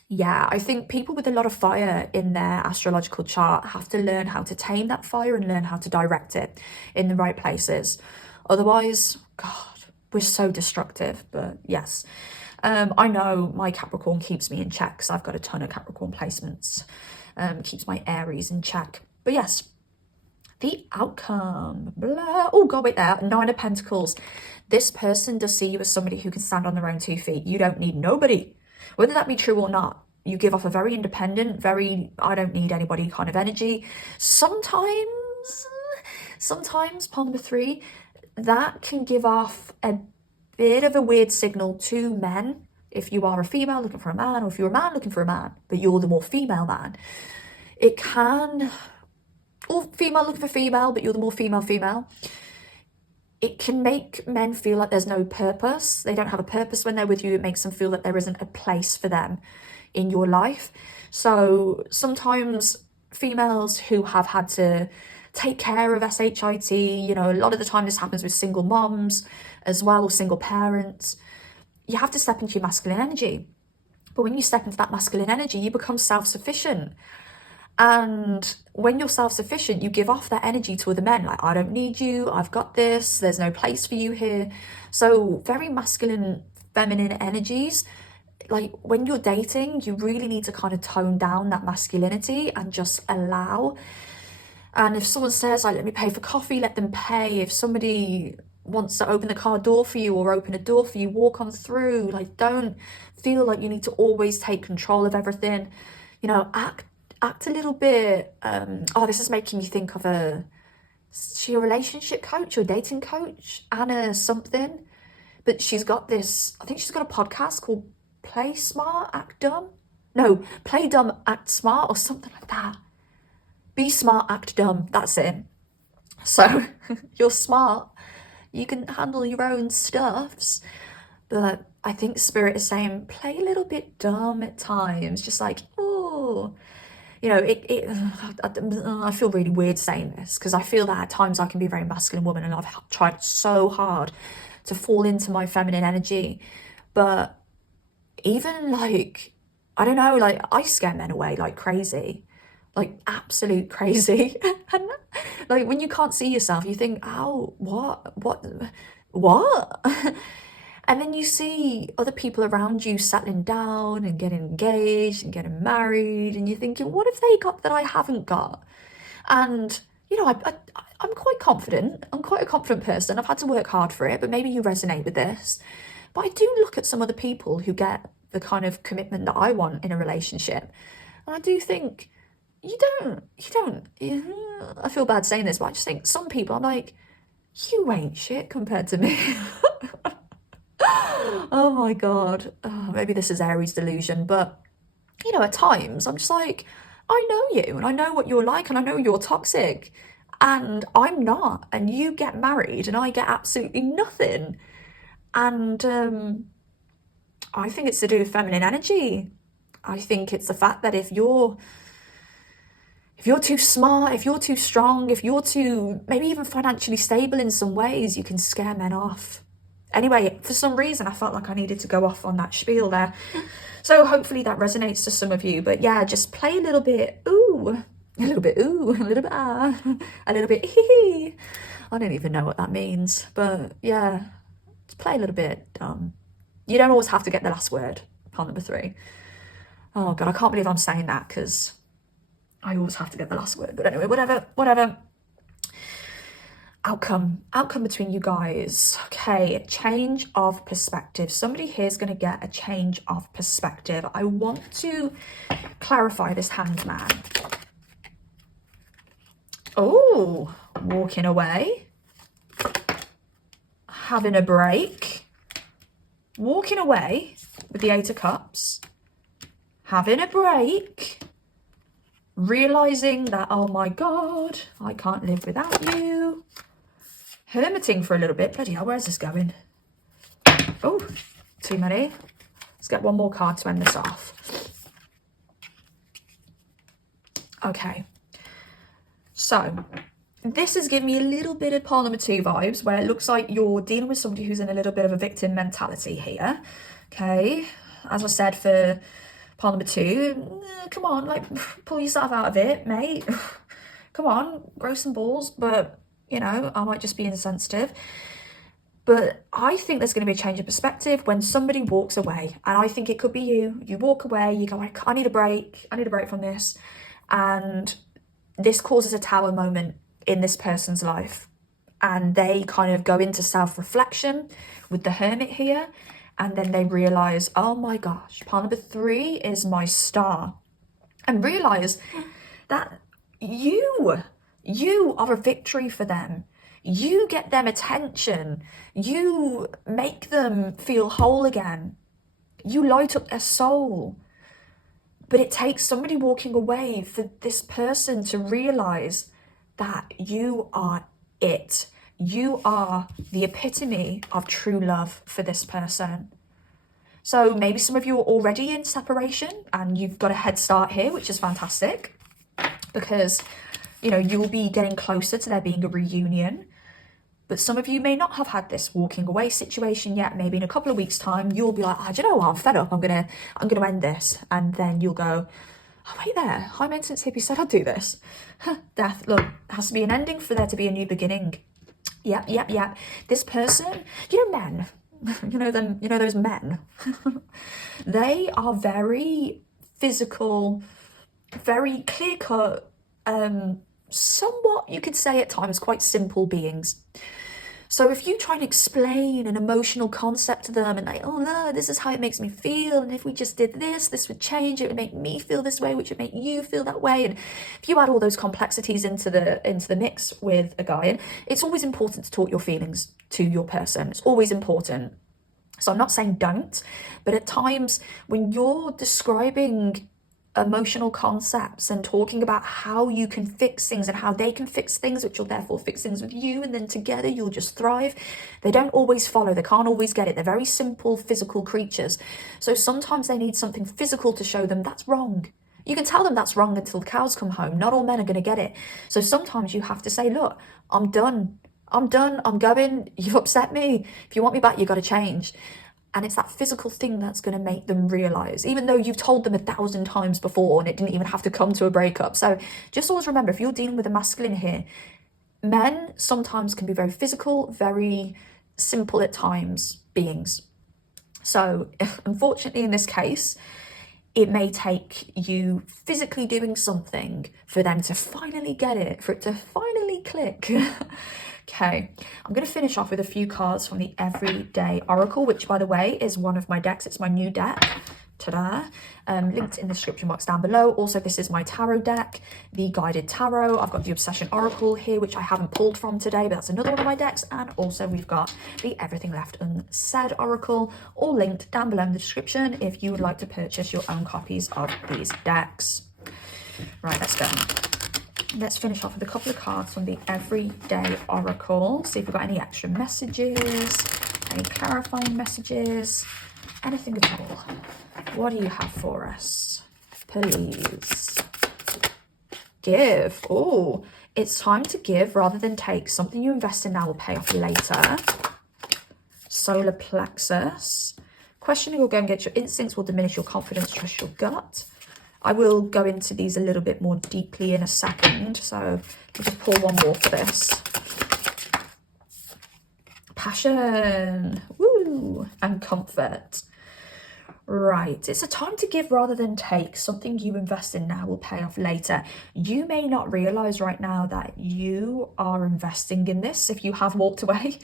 yeah, I think people with a lot of fire in their astrological chart have to learn how to tame that fire and learn how to direct it in the right places. Otherwise, God, we're so destructive. But yes, I know my Capricorn keeps me in check because I've got a ton of Capricorn placements. Keeps my Aries in check. But yes, the outcome. Blah. Oh God, wait there. 9 of Pentacles. This person does see you as somebody who can stand on their own 2 feet. You don't need nobody. Whether that be true or not, you give off a very independent, very I don't need anybody kind of energy. Sometimes, palm number 3, that can give off a bit of a weird signal to men. If you are a female looking for a man, or if you're a man looking for a man, but you're the more female man, it can, or female looking for female, but you're the more female, it can make men feel like there's no purpose. They don't have a purpose when they're with you. It makes them feel that there isn't a place for them in your life. So sometimes females who have had to take care of SHIT, you know, a lot of the time this happens with single moms as well, or single parents. You have to step into your masculine energy. But when you step into that masculine energy, you become self-sufficient. And when you're self-sufficient, you give off that energy to other men. Like, I don't need you. I've got this. There's no place for you here. So very masculine, feminine energies. Like when you're dating, you really need to kind of tone down that masculinity and just allow. And if someone says, like, let me pay for coffee, let them pay. If somebody wants to open the car door for you or open a door for you, walk on through. Like, don't feel like you need to always take control of everything. You know, act a little bit, oh, this is making me think of she a relationship coach or dating coach, Anna something, but she's got this, I think she's got a podcast called Play Smart, Act Dumb. No, Play Dumb, Act Smart, or something like that. Be smart, act dumb, that's it. So, you're smart, you can handle your own stuffs, but I think Spirit is saying, play a little bit dumb at times, just like, oh, you know, I feel really weird saying this because I feel that at times I can be a very masculine woman and I've tried so hard to fall into my feminine energy. But even like, I don't know, like I scare men away like crazy, like absolute crazy. And like when you can't see yourself, you think, oh, what? And then you see other people around you settling down and getting engaged and getting married, and you're thinking, what have they got that I haven't got? And, you know, I'm quite confident. I'm quite a confident person. I've had to work hard for it, but maybe you resonate with this. But I do look at some other people who get the kind of commitment that I want in a relationship. And I do think, you don't, I feel bad saying this, but I just think some people, I'm like, you ain't shit compared to me. Oh my God. Oh, maybe this is Aries delusion, but you know, at times I'm just like, I know you and I know what you're like and I know you're toxic and I'm not, and you get married and I get absolutely nothing. And I think it's to do with feminine energy. I think it's the fact that if you're too smart, if you're too strong, if you're too maybe even financially stable in some ways, you can scare men off. Anyway, for some reason, I felt like I needed to go off on that spiel there. So hopefully that resonates to some of you. But yeah, just play a little bit, ooh, a little bit, ooh, a little bit, ah, a little bit, hee hee. I don't even know what that means. But yeah, just play a little bit. You don't always have to get the last word, part number 3. Oh God, I can't believe I'm saying that because I always have to get the last word, but anyway, whatever. Outcome between you guys. Okay, change of perspective. Somebody here is going to get a change of perspective. I want to clarify this Hanged Man. Oh, walking away, having a break, walking away with the Eight of Cups, having a break, realizing that, oh my God, I can't live without you. Hermiting for a little bit. Bloody hell, where's this going? Oh, too many. Let's get one more card to end this off. Okay. So, this is giving me a little bit of Parliament 2 vibes, where it looks like you're dealing with somebody who's in a little bit of a victim mentality here. Okay. As I said for Parliament 2, come on, like, pull yourself out of it, mate. Come on, grow some balls, but... you know, I might just be insensitive. But I think there's going to be a change of perspective when somebody walks away. And I think it could be you. You walk away, you go, I need a break. I need a break from this. And this causes a tower moment in this person's life. And they kind of go into self-reflection with the Hermit here. And then they realise, oh my gosh, pile number 3 is my star. And realise that you are a victory for them. You get them attention. You make them feel whole again. You light up their soul. But it takes somebody walking away for this person to realise that you are it. You are the epitome of true love for this person. So maybe some of you are already in separation and you've got a head start here, which is fantastic, because you know, you'll be getting closer to there being a reunion. But some of you may not have had this walking away situation yet. Maybe in a couple of weeks' time, you'll be like, oh, do you know what? I'm fed up. I'm gonna end this. And then you'll go, oh, wait there. High maintenance hippie said I'd do this. Death, look, has to be an ending for there to be a new beginning. Yep. This person, you know, men, you know them, you know those men. They are very physical, very clear-cut, somewhat, you could say at times, quite simple beings. So if you try and explain an emotional concept to them and like, oh no, this is how it makes me feel, and if we just did this, this would change, it would make me feel this way, which would make you feel that way, and if you add all those complexities into the mix with a guy, and it's always important to talk your feelings to your person. It's always important. So I'm not saying don't, but at times when you're describing emotional concepts and talking about how you can fix things and how they can fix things, which will therefore fix things with you, and then together you'll just thrive. They don't always follow. They can't always get it. They're very simple physical creatures. So sometimes they need something physical to show them that's wrong. You can tell them that's wrong until the cows come home. Not all men are going to get it. So sometimes you have to say, look, I'm done. I'm going. You've upset me. If you want me back, you've got to change. And it's that physical thing that's going to make them realise, even though you've told them 1,000 times before and it didn't even have to come to a breakup. So just always remember, if you're dealing with a masculine here, men sometimes can be very physical, very simple at times beings. So unfortunately in this case, it may take you physically doing something for them to finally get it, for it to finally click. Okay, I'm going to finish off with a few cards from the Everyday Oracle, which, by the way, is one of my decks. It's my new deck. Ta-da. Linked in the description box down below. Also, this is my tarot deck, the Guided Tarot. I've got the Obsession Oracle here, which I haven't pulled from today, but that's another one of my decks. And also, we've got the Everything Left Unsaid Oracle, all linked down below in the description if you would like to purchase your own copies of these decks. Right, let's go. Let's finish off with a couple of cards from the Everyday Oracle. See if we've got any extra messages, any clarifying messages, anything at all. What do you have for us? Please. Give. Oh, it's time to give rather than take. Something you invest in now will pay off later. Solar plexus. Questioning or go and get your instincts will diminish your confidence. Trust your gut. I will go into these a little bit more deeply in a second, so I'll just pull one more for this. Passion, woo, and comfort. Right, it's a time to give rather than take. Something you invest in now will pay off later. You may not realize right now that you are investing in this. If you have walked away,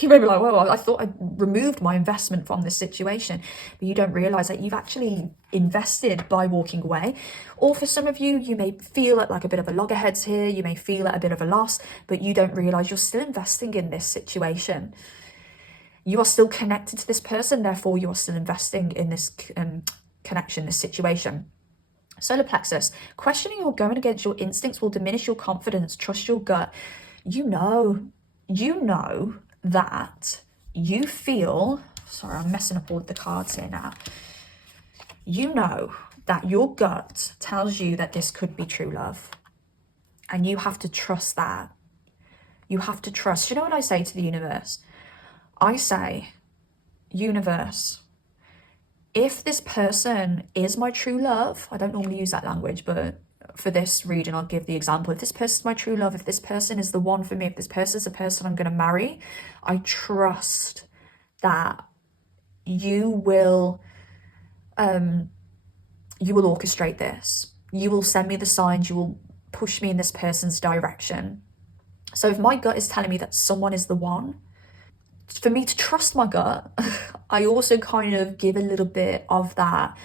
you may be like, well, I thought I removed my investment from this situation, but you don't realize that you've actually invested by walking away. Or for some of you, you may feel at like a bit of a loggerheads here, you may feel at a bit of a loss, but you don't realize you're still investing in this situation. You are still connected to this person, therefore you are still investing in this connection, this situation. Solar plexus, questioning or going against your instincts will diminish your confidence. Trust your gut. You know that you feel, sorry, I'm messing up all of the cards here now. You know that your gut tells you that this could be true love. And you have to trust that. You have to trust. You know what I say to the universe? I say, universe, if this person is my true love, I don't normally use that language, but for this reading, I'll give the example. If this person is my true love, if this person is the one for me, if this person is the person I'm going to marry, I trust that you will orchestrate this. You will send me the signs. You will push me in this person's direction. So if my gut is telling me that someone is the one, for me to trust my gut, I also kind of give a little bit of that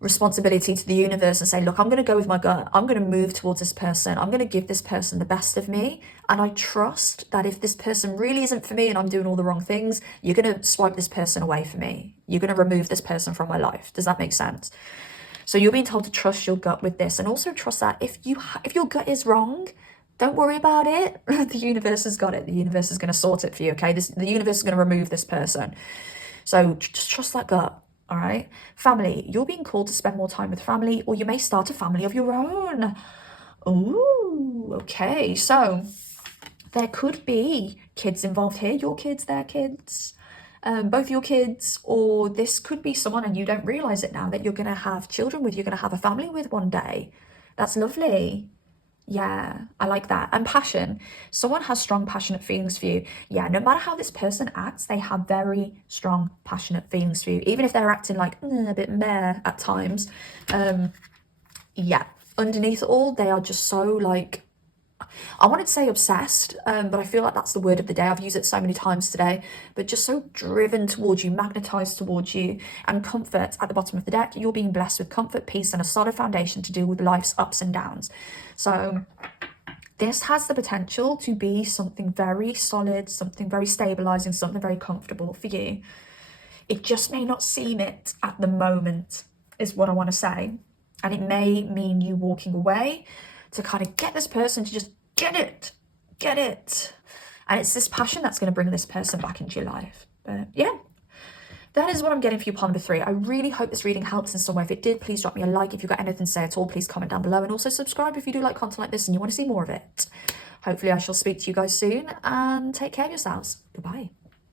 responsibility to the universe and say, look, I'm going to go with my gut. I'm going to move towards this person. I'm going to give this person the best of me. And I trust that if this person really isn't for me and I'm doing all the wrong things, you're going to swipe this person away for me. You're going to remove this person from my life. Does that make sense? So you're being told to trust your gut with this, and also trust that if your gut is wrong, don't worry about it. The universe has got it. The universe is going to sort it for you, okay? The universe is going to remove this person. So just trust that gut, all right? Family, you're being called to spend more time with family, or you may start a family of your own. Ooh, okay. So there could be kids involved here. Your kids, their kids, both your kids, or this could be someone and you don't realize it now that you're going to have children with, you're going to have a family with one day. That's lovely. Yeah, I like that. And passion. Someone has strong, passionate feelings for you. Yeah, no matter how this person acts, they have very strong, passionate feelings for you. Even if they're acting like a bit meh at times. Yeah, underneath it all, they are just so like, I wanted to say obsessed, but I feel like that's the word of the day. I've used it so many times today, but just so driven towards you, magnetized towards you. And comfort at the bottom of the deck, you're being blessed with comfort, peace, and a solid foundation to deal with life's ups and downs. So this has the potential to be something very solid, something very stabilizing, something very comfortable for you. It just may not seem it at the moment, is what I want to say. And it may mean you walking away to kind of get this person to just get it. And it's this passion that's going to bring this person back into your life. But yeah, that is what I'm getting for you, part number 3. I really hope this reading helps in some way. If it did, please drop me a like. If you've got anything to say at all, please comment down below. And also subscribe if you do like content like this and you want to see more of it. Hopefully I shall speak to you guys soon, and take care of yourselves. Goodbye.